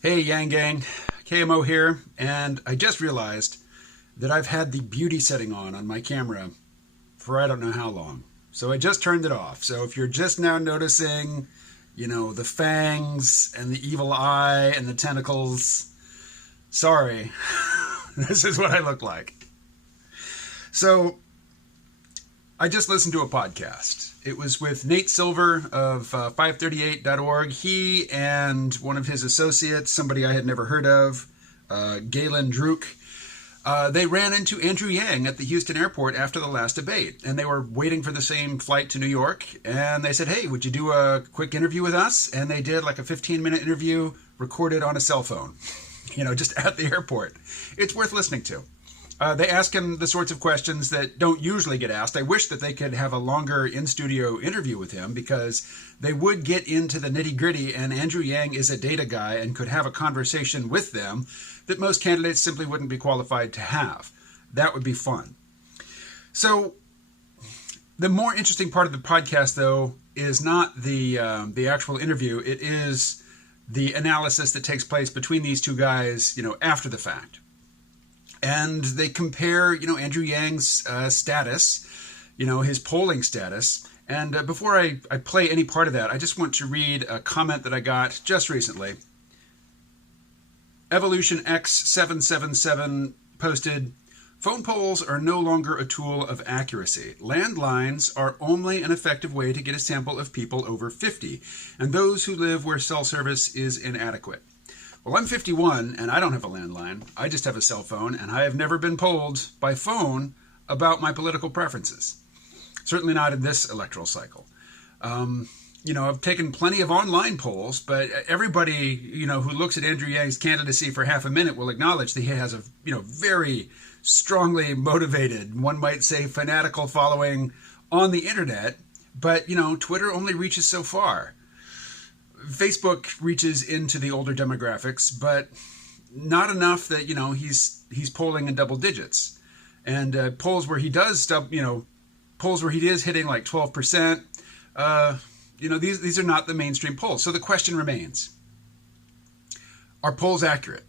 Hey Yang Gang, KMO here, and I just realized that I've had the beauty setting on my camera for I don't know how long. So I just turned it off. So if you're just now noticing, the fangs and the evil eye and the tentacles, sorry, this is what I look like. So I just listened to a podcast. It was with Nate Silver of 538.org. He and one of his associates, somebody I had never heard of, Galen Druk, they ran into Andrew Yang at the Houston airport after the last debate. And they were waiting for the same flight to New York. And they said, hey, would you do a quick interview with us? And they did like a 15-minute interview recorded on a cell phone, just at the airport. It's worth listening to. They ask him the sorts of questions that don't usually get asked. I wish that they could have a longer in-studio interview with him because they would get into the nitty-gritty, and Andrew Yang is a data guy and could have a conversation with them that most candidates simply wouldn't be qualified to have. That would be fun. So the more interesting part of the podcast, though, is not the actual interview. It is the analysis that takes place between these two guys, after the fact. And they compare, Andrew Yang's status, his polling status. And before I play any part of that, I just want to read a comment that I got just recently. Evolution X777 posted, phone polls are no longer a tool of accuracy. Landlines are only an effective way to get a sample of people over 50, and those who live where cell service is inadequate. Well, I'm 51 and I don't have a landline. I just have a cell phone, and I have never been polled by phone about my political preferences. Certainly not in this electoral cycle. I've taken plenty of online polls, but everybody, who looks at Andrew Yang's candidacy for half a minute will acknowledge that he has a, very strongly motivated, one might say fanatical following on the internet. But, Twitter only reaches so far. Facebook reaches into the older demographics, but not enough that, he's polling in double digits. And polls where he does stuff, polls where he is hitting like 12%, these are not the mainstream polls. So the question remains, are polls accurate?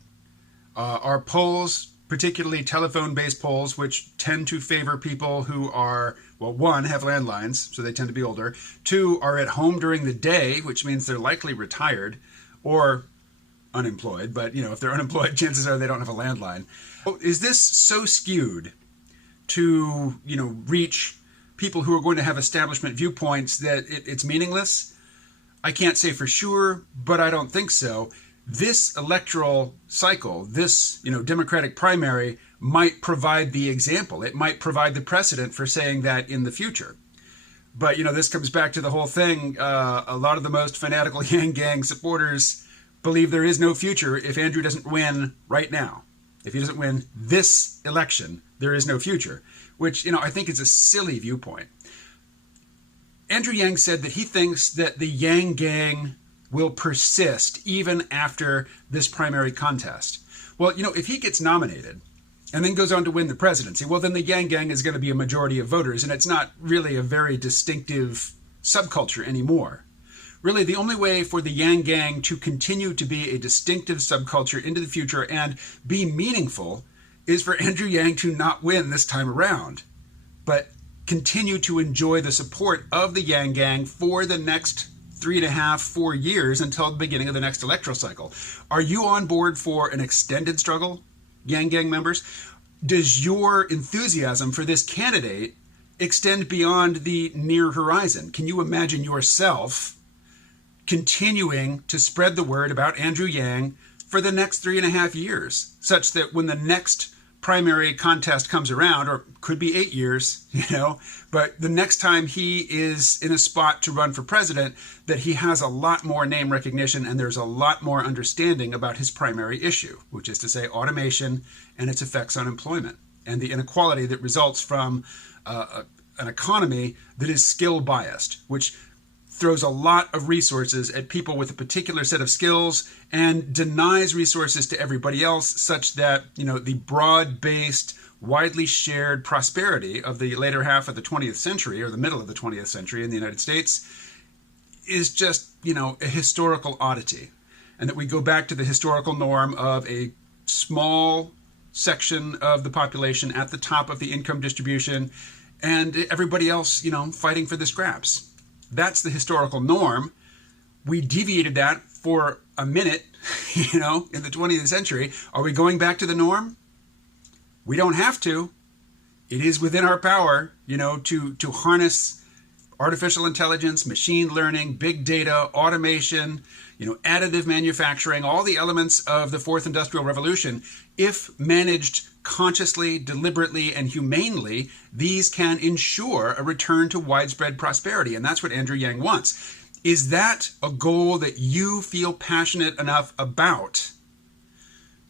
Are polls, particularly telephone-based polls, which tend to favor people who are, well, one, have landlines, so they tend to be older. Two, are at home during the day, which means they're likely retired or unemployed. But, if they're unemployed, chances are they don't have a landline. Is this so skewed to, reach people who are going to have establishment viewpoints that it's meaningless? I can't say for sure, but I don't think so. This electoral cycle, this, Democratic primary might provide the example. It might provide the precedent for saying that in the future. But, this comes back to the whole thing. A lot of the most fanatical Yang Gang supporters believe there is no future if Andrew doesn't win right now. If he doesn't win this election, there is no future, which, I think is a silly viewpoint. Andrew Yang said that he thinks that the Yang Gang will persist even after this primary contest. Well, if he gets nominated and then goes on to win the presidency, well, then the Yang Gang is going to be a majority of voters, and it's not really a very distinctive subculture anymore. Really, the only way for the Yang Gang to continue to be a distinctive subculture into the future and be meaningful is for Andrew Yang to not win this time around, but continue to enjoy the support of the Yang Gang for the next 3.5, 4 years until the beginning of the next electoral cycle. Are you on board for an extended struggle, Yang Gang members? Does your enthusiasm for this candidate extend beyond the near horizon? Can you imagine yourself continuing to spread the word about Andrew Yang for the next 3.5 years, such that when the next primary contest comes around, or could be 8 years, but the next time he is in a spot to run for president, that he has a lot more name recognition and there's a lot more understanding about his primary issue, which is to say automation and its effects on employment and the inequality that results from an economy that is skill biased, which throws a lot of resources at people with a particular set of skills and denies resources to everybody else, such that, the broad-based, widely shared prosperity of the later half of the 20th century or the middle of the 20th century in the United States is just, a historical oddity. and that we go back to the historical norm of a small section of the population at the top of the income distribution and everybody else, fighting for the scraps. That's the historical norm. We deviated that for a minute, in the 20th century. Are we going back to the norm? We don't have to. It is within our power, to harness artificial intelligence, machine learning, big data, automation, additive manufacturing, all the elements of the fourth industrial revolution. If managed consciously, deliberately, and humanely, these can ensure a return to widespread prosperity. And that's what Andrew Yang wants. Is that a goal that you feel passionate enough about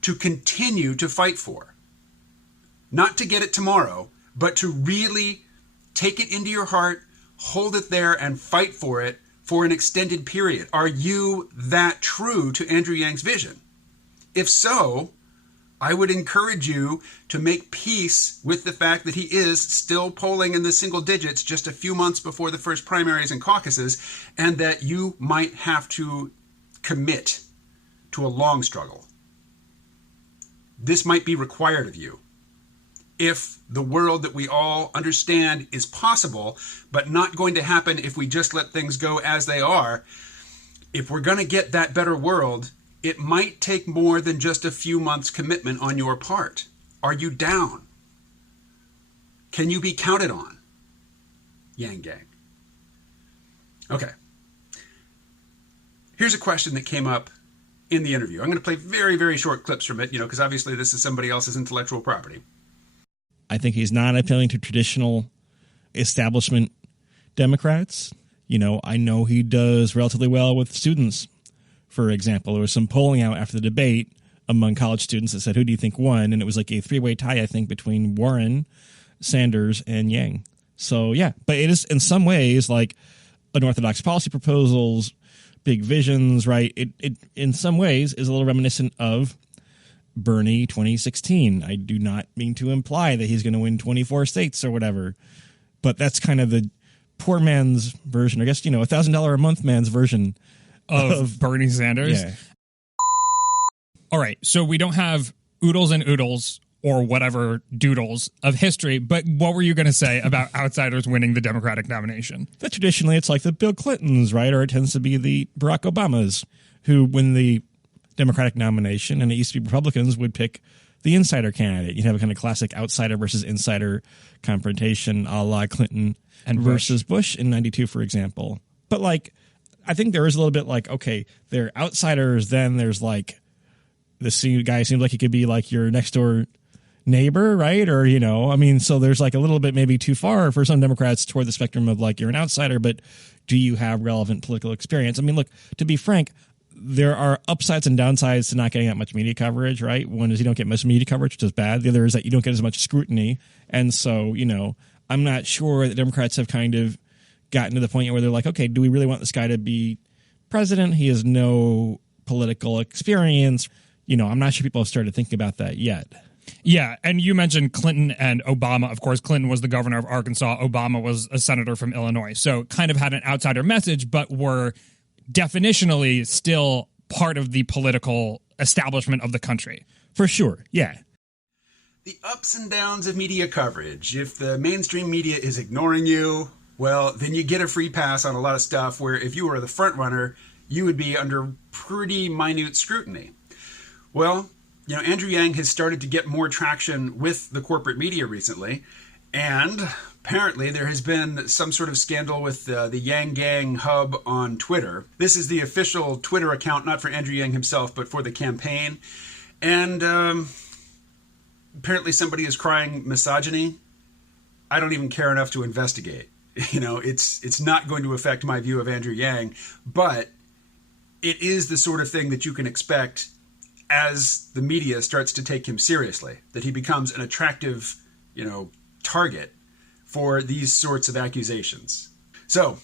to continue to fight for? Not to get it tomorrow, but to really take it into your heart, hold it there, and fight for it for an extended period. Are you that true to Andrew Yang's vision? If so, I would encourage you to make peace with the fact that he is still polling in the single digits just a few months before the first primaries and caucuses, and that you might have to commit to a long struggle. This might be required of you. If the world that we all understand is possible, but not going to happen if we just let things go as they are, if we're going to get that better world, it might take more than just a few months' commitment on your part. Are you down? Can you be counted on? Yang Gang. Okay. Here's a question that came up in the interview. I'm going to play very, very short clips from it, because obviously this is somebody else's intellectual property. I think he's not appealing to traditional establishment Democrats. I know he does relatively well with students. For example, there was some polling out after the debate among college students that said, who do you think won? And it was like a three-way tie, I think, between Warren, Sanders, and Yang. So, yeah, but it is in some ways like unorthodox policy proposals, big visions, right? It in some ways is a little reminiscent of Bernie 2016. I do not mean to imply that he's going to win 24 states or whatever, but that's kind of the poor man's version, I guess, $1,000 a month man's version of Bernie Sanders. Yeah. All right. So we don't have oodles and oodles or whatever doodles of history, but what were you going to say about outsiders winning the Democratic nomination? That traditionally it's like the Bill Clintons, right? Or it tends to be the Barack Obamas who win the Democratic nomination, and it used to be Republicans would pick the insider candidate. You'd have a kind of classic outsider versus insider confrontation a la Clinton and versus Bush in 92, for example. But I think there is a little bit okay, they're outsiders, then there's this guy seems like he could be your next door neighbor, right? Or, so there's a little bit maybe too far for some Democrats toward the spectrum of you're an outsider, but do you have relevant political experience? Look, to be frank, there are upsides and downsides to not getting that much media coverage, right? One is you don't get much media coverage, which is bad. The other is that you don't get as much scrutiny. And so, I'm not sure that Democrats have kind of gotten to the point where they're okay, do we really want this guy to be president? He has no political experience. I'm not sure people have started thinking about that yet. Yeah, and you mentioned Clinton and Obama. Of course, Clinton was the governor of Arkansas. Obama was a senator from Illinois. So kind of had an outsider message, but were definitionally still part of the political establishment of the country. For sure, yeah. The ups and downs of media coverage. If the mainstream media is ignoring you, well, then you get a free pass on a lot of stuff where if you were the front runner, you would be under pretty minute scrutiny. Well, Andrew Yang has started to get more traction with the corporate media recently, and apparently there has been some sort of scandal with the Yang Gang hub on Twitter. This is the official Twitter account, not for Andrew Yang himself, but for the campaign. And apparently somebody is crying misogyny. I don't even care enough to investigate. It's not going to affect my view of Andrew Yang, but it is the sort of thing that you can expect as the media starts to take him seriously, that he becomes an attractive, target for these sorts of accusations. So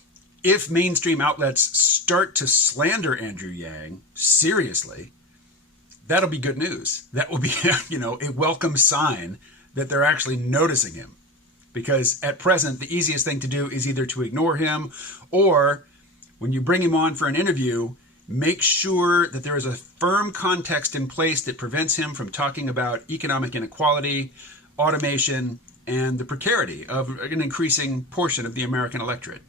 if mainstream outlets start to slander Andrew Yang seriously, that'll be good news. That will be, a welcome sign that they're actually noticing him. Because at present, the easiest thing to do is either to ignore him, or when you bring him on for an interview, Make sure that there is a firm context in place that prevents him from talking about economic inequality, automation, and the precarity of an increasing portion of the American electorate.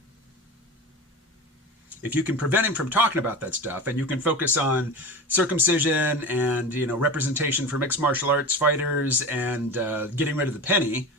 If you can prevent him from talking about that stuff, and you can focus on circumcision and representation for mixed martial arts fighters and getting rid of the penny,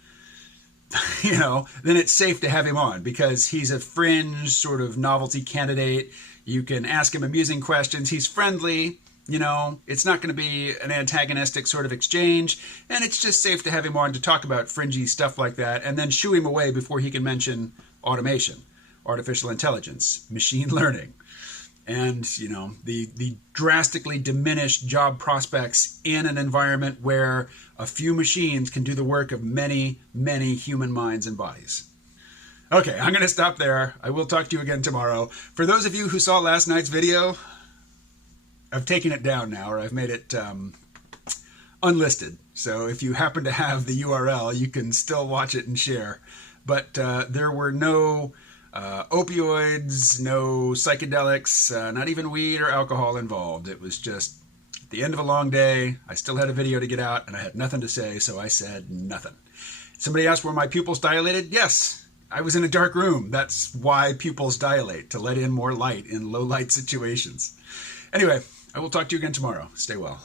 then it's safe to have him on, because he's a fringe sort of novelty candidate. You can ask him amusing questions. He's friendly. It's not going to be an antagonistic sort of exchange, and it's just safe to have him on to talk about fringy stuff like that, and then shoo him away before he can mention automation, artificial intelligence, machine learning, and the drastically diminished job prospects in an environment where a few machines can do the work of many, many human minds and bodies. Okay, I'm going to stop there. I will talk to you again tomorrow. For those of you who saw last night's video, I've taken it down now, or I've made it unlisted. So if you happen to have the URL, you can still watch it and share. But there were no opioids, no psychedelics, not even weed or alcohol involved. It was just at the end of a long day. I still had a video to get out, and I had nothing to say, so I said nothing. Somebody asked, were my pupils dilated? Yes. I was in a dark room. That's why pupils dilate, to let in more light in low light situations. Anyway, I will talk to you again tomorrow. Stay well.